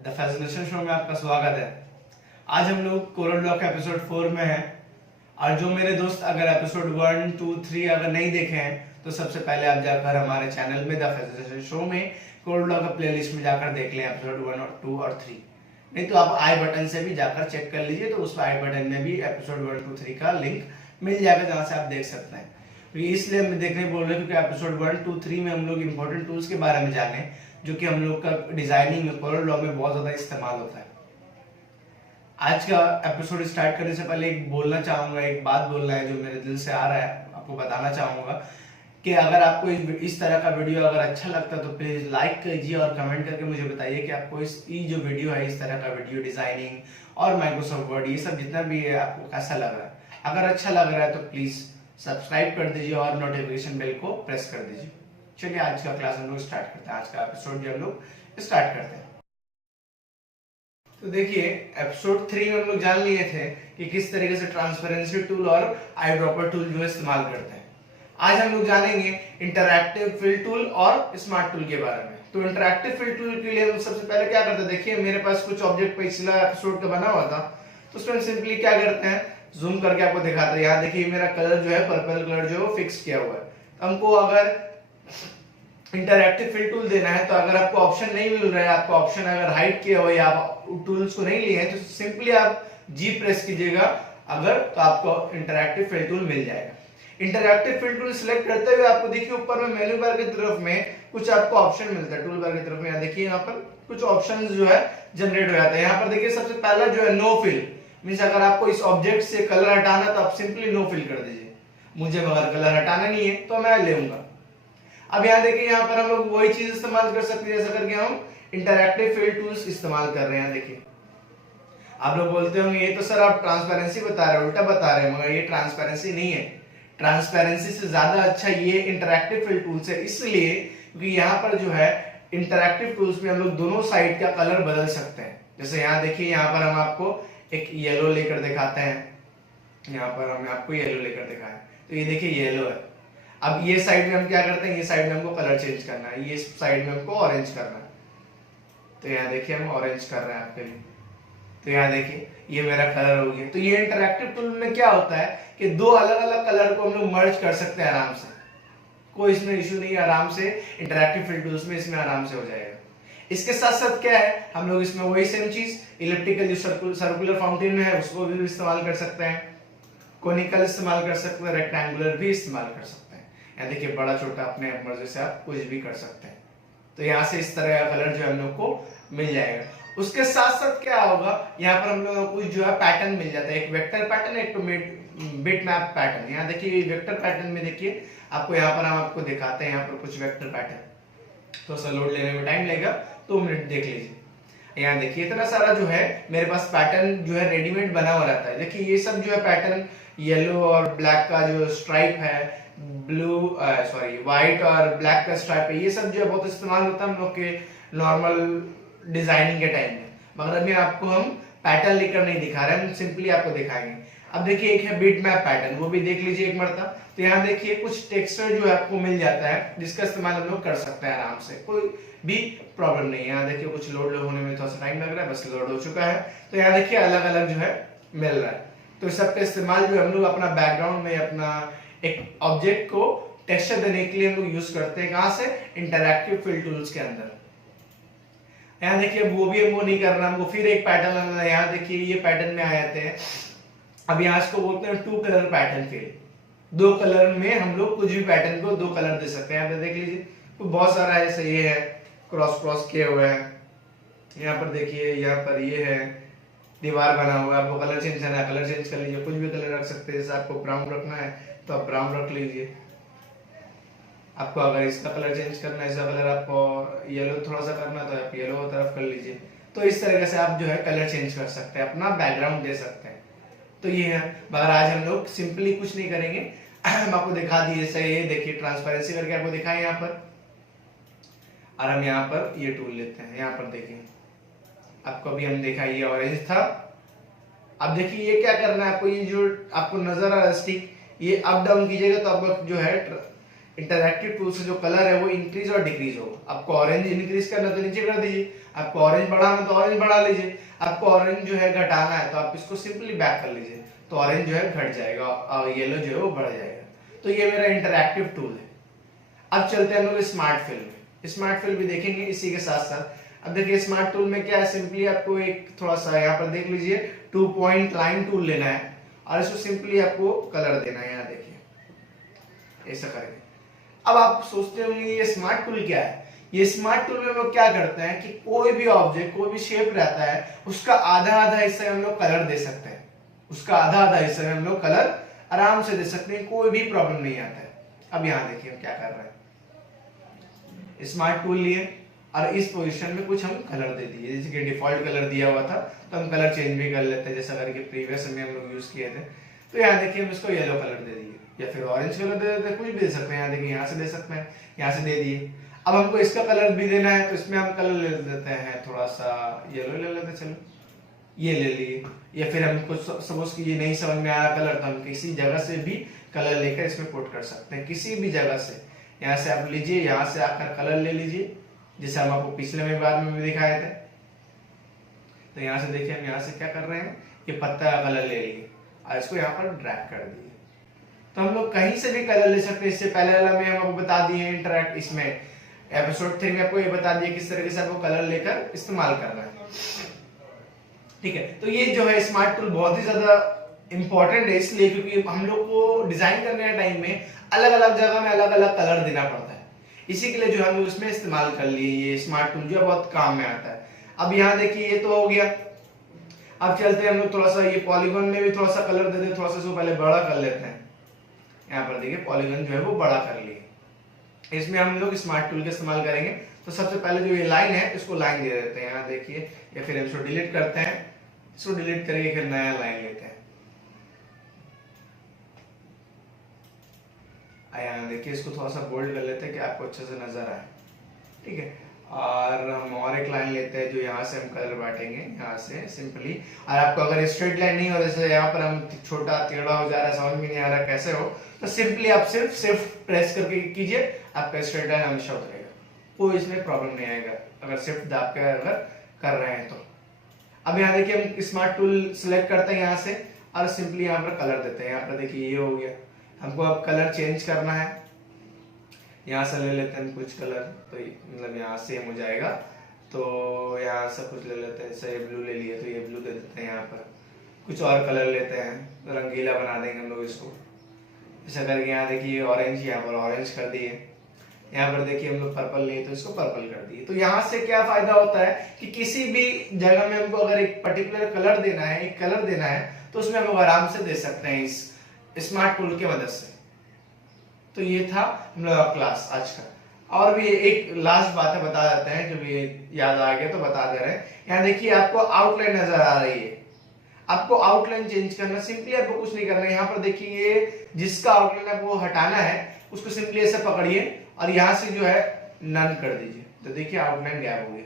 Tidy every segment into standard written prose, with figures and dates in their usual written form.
The फैजोनेशन show में आपका स्वागत है। आज हम लोग कोरल ब्लॉक एपिसोड 4 में हैं और जो मेरे दोस्त अगर एपिसोड 1, 2, 3 अगर नहीं देखे हैं तो सबसे पहले आप जाकर हमारे चैनल में द फैजोनेशन शो में कोरल ब्लॉक का प्लेलिस्ट में जाकर देख लें एपिसोड 1 और 2 और 3। नहीं तो आप आई बटन से भी जाकर चेक कर लीजिए, तो उस आई बटन में भी एपिसोड 1, 2, 3 का लिंक मिल जाएगा जहाँ से आप देख सकते हैं। तो इसलिए हम देखने बोल रहे हैं क्योंकि एपिसोड 1, 2, 3 में हम लोग इंपॉर्टेंट टूल्स के बारे में जाने जो कि हम लोग का डिजाइनिंग में कोरल ब्लॉक में बहुत ज्यादा इस्तेमाल होता है। आज का एपिसोड स्टार्ट करने से पहले एक बोलना चाहूंगा, एक बात बोलना है जो मेरे दिल से आ रहा है, आपको बताना चाहूंगा कि अगर आपको इस तरह का वीडियो अगर अच्छा लगता है तो प्लीज लाइक कीजिए और कमेंट करके मुझे बताइए कि आपको ये जो वीडियो है, इस तरह का वीडियो डिजाइनिंग और माइक्रोसॉफ्ट वर्ड ये सब जितना भी है आपको कैसा लग रहा है। अगर अच्छा लग रहा है तो प्लीज सब्सक्राइब कर दीजिए और नोटिफिकेशन बेल को प्रेस कर दीजिए। चलिए आज का क्लास हम लोग स्टार्ट करते हैं, आज का एपिसोड जो हम लोग स्टार्ट करते हैं। तो देखिए एपिसोड 3 में हम लोग जान लिए थे कि किस तरीके से ट्रांसपेरेंसी टूल और आई ड्रॉपर टूल जो है इस्तेमाल करते हैं। आज हम लोग जानेंगे इंटरैक्टिव फिल टूल और स्मार्ट टूल के बारे में। तो इंटरैक्टिव फिल टूल के लिए हम सबसे पहले क्या करते हैं, देखिए मेरे पास कुछ ऑब्जेक्ट पिछला एपिसोड का बना हुआ था, तो उसमें सिंपली क्या करते हैं, जूम करके आपको दिखाते हैं। यहाँ देखिए मेरा कलर जो है पर्पल कलर जो है फिक्स किया हुआ है। हमको अगर इंटरैक्टिव फिल टूल देना है तो अगर आपको ऑप्शन नहीं मिल रहा है, आपको ऑप्शन अगर हाइड किया हुआ है या आप टूल्स को नहीं लिए हैं, तो सिंपली आप जी प्रेस कीजिएगा अगर, तो आपको इंटरैक्टिव फिल टूल मिल जाएगा। इंटरैक्टिव फिल टूल सिलेक्ट करते हुए आपको देखिए ऊपर में मेन्यू बार की तरफ में कुछ आपको ऑप्शन मिलता है, टूल बार की तरफ में देखिए यहाँ पर कुछ ऑप्शन जो है जनरेट हो जाता है। यहाँ पर देखिए सबसे पहला जो है नो फिल, मीन्स अगर आपको इस ऑब्जेक्ट से कलर हटाना तो आप सिंपली नो फिल कर दीजिए। मुझे मगर कलर हटाना नहीं है तो मैं लेऊंगा। अब यहाँ देखिए यहाँ पर हम लोग वही चीज इस्तेमाल कर सकते हैं जैसा करके हम इंटरैक्टिव फिल टूल्स इस्तेमाल कर रहे हैं। देखिए आप लोग बोलते होंगे ये तो सर आप ट्रांसपेरेंसी बता रहे हैं, उल्टा बता रहे हैं, मगर ये ट्रांसपेरेंसी नहीं है। ट्रांसपेरेंसी से ज्यादा अच्छा ये इंटरैक्टिव फिल टूल्स है, इसलिए क्योंकि यहाँ पर जो है इंटरैक्टिव टूल्स में हम लोग दोनों साइड का कलर बदल सकते हैं। जैसे यहाँ देखिए यहाँ पर हम आपको एक येलो लेकर दिखाते हैं, यहाँ पर हमने आपको येलो लेकर दिखाया, तो ये देखिए येलो है। अब ये साइड में हम क्या करते हैं, ये साइड में हमको कलर चेंज करना है, ये साइड में हमको ऑरेंज करना है, तो यहाँ देखिए हम ऑरेंज कर रहे हैं आपके लिए। तो यहाँ देखिए ये मेरा कलर हो गया। तो ये इंटरैक्टिव टूल में क्या होता है कि दो अलग अलग कलर को हम लोग मर्ज कर सकते हैं आराम से, कोई इसमें इश्यू नहीं है, आराम से इंटरैक्टिव फिल टूल्स में इसमें आराम से हो जाएगा। इसके साथ साथ क्या है, हम लोग इसमें वही सेम चीज इलिप्टिकल जो सर्कुलर फाउंटेन में है उसको भी इस्तेमाल कर सकते हैं, कोनिकल इस्तेमाल कर सकते हैं, रेक्टेंगुलर भी इस्तेमाल कर सकते हैं। यहाँ देखिए बड़ा छोटा अपने मर्जी से आप कुछ भी कर सकते हैं। तो यहाँ से इस तरह का कलर जो हम लोग को मिल जाएगा। उसके साथ साथ क्या होगा, यहाँ पर हम लोग को कुछ जो है पैटर्न मिल जाता है, एक वेक्टर पैटर्न, एक तो बिट मैप पैटर्न। यहाँ देखिए वेक्टर पैटर्न में देखिए आपको यहाँ पर हम आपको दिखाते हैं यहाँ पर कुछ वेक्टर पैटर्न। तो सर लोड लेने में टाइम लगेगा, 2 मिनट देख लीजिए। यहाँ देखिए इतना सारा जो है मेरे पास पैटर्न जो है रेडीमेड बना हुआ रहता है। देखिए ये सब जो है पैटर्न येलो और ब्लैक का जो स्ट्राइप है, व्हाइट और ब्लैक का स्ट्राइप है, ये सब जो है बहुत इस्तेमाल होता है हम लोग के नॉर्मल डिजाइनिंग के टाइम में। मगर अभी आपको हम पैटर्न लेकर नहीं दिखा रहे हैं, हम सिंपली आपको दिखाएंगे। अब देखिए एक है बिट मैप पैटर्न, वो भी देख लीजिए एक मरता। तो यहाँ देखिए कुछ टेक्सचर जो है आपको मिल जाता है जिसका इस्तेमाल हम लोग कर सकते हैं आराम से, कोई भी प्रॉब्लम नहीं है। यहाँ देखिए कुछ लोड होने में थोड़ा सा टाइम लग रहा है, बस लोड हो चुका है। तो यहाँ देखिए अलग अलग जो है मिल रहा है। तो इस सबका इस्तेमाल जो हम लोग अपना बैकग्राउंड में अपना एक ऑब्जेक्ट को टेक्सचर देने के लिए हम लोग यूज करते हैं, कहां से, इंटरैक्टिव फिल टूल्स के अंदर। यहाँ देखिए वो भी हमको नहीं करना, हमको फिर एक पैटर्न लगाना है। यहाँ देखिए ये पैटर्न में आ जाते हैं। अब यहाँ इसको बोलते हैं 2 कलर पैटर्न फिल। 2 कलर में हम लोग कुछ भी पैटर्न को 2 कलर दे सकते हैं। यहाँ पे देख लीजिए बहुत सारा है, जैसे ये है क्रॉस किए हुए हैं। यहाँ पर देखिए यहाँ पर ये है दीवार बना हुआ है, आपको कलर चेंज करना है कलर चेंज कर लीजिए, कुछ भी कलर रख सकते हैं। जैसे आपको ब्राउन रखना है तो आप ब्राउन रख लीजिए, आपको अगर इसका कलर चेंज करना है, इसका कलर आपको येलो थोड़ा सा करना है तो आप येलो तरफ कर लीजिए। तो इस तरीके से आप जो है कलर चेंज कर सकते हैं, अपना बैकग्राउंड दे सकते हैं। तो ये है, मगर आज हम लोग सिंपली कुछ नहीं करेंगे, हम आपको दिखा दिए। जैसे ये देखिए ट्रांसपेरेंसी करके आपको दिखाएं यहाँ पर, और हम यहाँ पर ये टूल लेते हैं। यहाँ पर देखिए आपको अभी हम देखा ये ऑरेंज था। अब देखिए ये क्या करना है आपको, ये जो आपको नजर आ रहा है स्टिक, ये अप डाउन कीजिएगा तो आपको जो है इंटरैक्टिव टूल से जो कलर है वो इंक्रीज और डिक्रीज होगा। आपको ऑरेंज इंक्रीज करना तो नीचे कर दीजिए, आपको ऑरेंज बढ़ाना तो ऑरेंज बढ़ा लीजिए, आपको ऑरेंज जो है घटाना है तो आप इसको सिंपली बैक कर लीजिए, तो ऑरेंज जो है घट जाएगा और येलो जो है वो बढ़ जाएगा। तो ये मेरा इंटरैक्टिव टूल है। अब चलते हैं हम लोग स्मार्ट फिल में। स्मार्ट फिल भी देखेंगे इसी के साथ साथ। अब देखिए स्मार्ट टूल में क्या है, सिंपली आपको एक थोड़ा सा यहाँ पर देख लीजिए 2 पॉइंट लाइन टूल लेना है और इसको सिंपली आपको कलर देना है। यहाँ देखिए ऐसा करके। अब आप सोचते होंगे ये स्मार्ट टूल क्या है। ये स्मार्ट टूल में हम लोग क्या करते हैं कि कोई भी ऑब्जेक्ट, कोई भी शेप रहता है, उसका आधा आधा हिस्सा में हम लोग कलर दे सकते हैं। उसका आधा आधा हिस्सा में हम लोग कलर आराम से दे सकते हैं, कोई भी प्रॉब्लम नहीं आता है। अब यहाँ देखिए हम क्या कर रहे हैं, स्मार्ट टूल लिए और इस पोजीशन में कुछ हम कलर दे दिए। जैसे कि डिफॉल्ट कलर दिया हुआ था तो हम कलर चेंज भी कर लेते हैं, जैसा करके प्रीवियस में हम लोग यूज किए थे। तो यहाँ देखिए हम इसको येलो कलर दे दिए या फिर ऑरेंज कलर दे देते हैं, कुछ भी दे सकते हैं। यहाँ देखिए यहाँ से दे सकते हैं, यहाँ से दे दिए। अब हमको इसका कलर भी देना है तो इसमें हम कलर ले देते हैं, थोड़ा सा येलो ले लेते हैं, चलो ये ले लिए। या फिर हमको सपोज कि ये नहीं समझ में आ रहा कलर, तो हम किसी जगह से भी कलर लेकर इसमें पुट कर सकते हैं, किसी भी जगह से। यहाँ से आप लीजिए, यहाँ से आकर कलर ले लीजिए, जैसे हम आपको पिछले में बार में भी दिखाए थे। तो यहाँ से देखिए हम यहाँ से क्या कर रहे हैं, ये पत्ता का कलर ले लिए और इसको यहाँ पर ड्रैग कर दिए। तो हम लोग कहीं से भी कलर ले सकते हैं। इससे पहले वाला में हम आपको बता दिए इंटरैक्ट, इसमें एपिसोड 3 में आपको ये बता दिया किस तरीके से आपको कलर लेकर इस्तेमाल करना है। ठीक है, तो ये जो है स्मार्ट टूल बहुत ही ज्यादा इंपॉर्टेंट है, इसलिए क्योंकि हम लोग को डिजाइन करने के टाइम में अलग अलग जगह में अलग अलग कलर देना पड़ता है। इसी के लिए जो हम लोग इसमें इस्तेमाल कर लिए ये स्मार्ट टूल, जो बहुत काम में आता है। अब यहाँ देखिए ये तो हो गया। अब चलते हैं हम लोग थोड़ा सा ये पॉलीगॉन में भी थोड़ा सा कलर दे दें, थोड़ा सा इसको पहले बड़ा कर लेते हैं। यहाँ पर देखिए पॉलीगॉन जो है वो बड़ा कर लिए। इसमें हम लोग स्मार्ट टूल का इस्तेमाल करेंगे। तो सबसे पहले जो ये लाइन है इसको लाइन दे देते हैं, यहाँ देखिए, या फिर इसको डिलीट करते हैं। इसको डिलीट करके फिर नया लाइन लेते हैं। यहाँ देखिए इसको थोड़ा सा बोल्ड कर लेते हैं कि आपको अच्छे से नजर आए। ठीक है, और हम और एक लाइन लेते हैं जो यहाँ से हम कलर बांटेंगे, यहाँ से सिंपली। और आपको अगर स्ट्रेट लाइन नहीं हो, जैसे यहाँ पर हम छोटा टेढ़ा हो जा रहा है, समझ में नहीं आ रहा कैसे हो, तो सिंपली आप सिर्फ शिफ्ट प्रेस करके कीजिए, आपका स्ट्रेट लाइन हमेशा उतरेगा, कोई इसमें प्रॉब्लम नहीं आएगा अगर शिफ्ट दाब के अगर कर रहे हैं तो। अब यहाँ देखिए हम स्मार्ट टूल सिलेक्ट करते हैं यहाँ से और सिंपली यहाँ पर कलर देते हैं। यहाँ पर देखिए ये हो गया। हमको अब कलर चेंज करना है, यहाँ से ले लेते हैं कुछ कलर, तो मतलब यहाँ सेम हो जाएगा। तो यहाँ से कुछ ले लेते हैं, जैसे ब्लू ले लिए तो ये ब्लू दे देते हैं। यहाँ पर कुछ और कलर लेते हैं, तो रंगीला बना देंगे हम लोग इसको, ऐसा करके। यहाँ देखिए ऑरेंज, यहाँ पर ऑरेंज कर दिए। यहाँ पर देखिए हम लोग पर्पल लिए तो इसको पर्पल कर दिए। तो यहाँ से क्या फायदा होता है कि किसी भी जगह में हमको अगर एक पर्टिकुलर कलर देना है, एक कलर देना है, तो उसमें हम लोग आराम से दे सकते हैं इस स्मार्ट टूल की मदद से। तो ये था हम लोग का क्लास आज का। और भी एक लास्ट बात है बता देते हैं, जो भी याद आ गया तो बता दे रहे हैं। यहाँ देखिए आपको आउटलाइन नजर आ रही है, आपको आउटलाइन चेंज करना, सिंपली आपको कुछ नहीं करना है। यहाँ पर देखिए ये जिसका आउटलाइन आपको हटाना है उसको सिंपली ऐसे पकड़िए और यहाँ से जो है नन कर दीजिए, तो देखिए आउटलाइन गायब हो गया।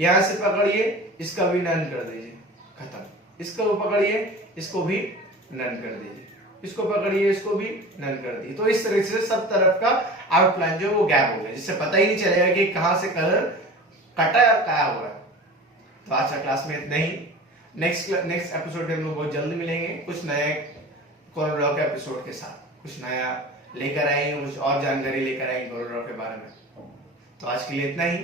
यहाँ से पकड़िए, इसका भी नन कर दीजिए, खत्म। इसको पकड़िए, इसको भी नन कर दीजिए, इसको पकड़िए, इसको भी नन कर दीजिए। तो इस तरह से सब तरफ का आउटलाइन जो वो गैप हो गया, जिससे पता ही नहीं चलेगा कि कहां से कलर कटा है और क्या हो रहा है। तो आज का क्लास में इतना ही। नेक्स्ट एपिसोड में हम लोग बहुत जल्दी मिलेंगे कुछ नए कोरल ड्रॉ के एपिसोड के साथ, कुछ नया लेकर आएंगे, कुछ और जानकारी लेकर आएंगे कोरल ड्रॉ के बारे में। तो आज के लिए इतना ही,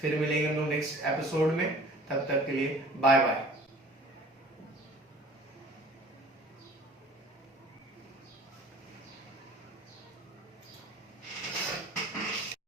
फिर मिलेंगे हम लोग नेक्स्ट एपिसोड में। तब तक के लिए बाय बाय।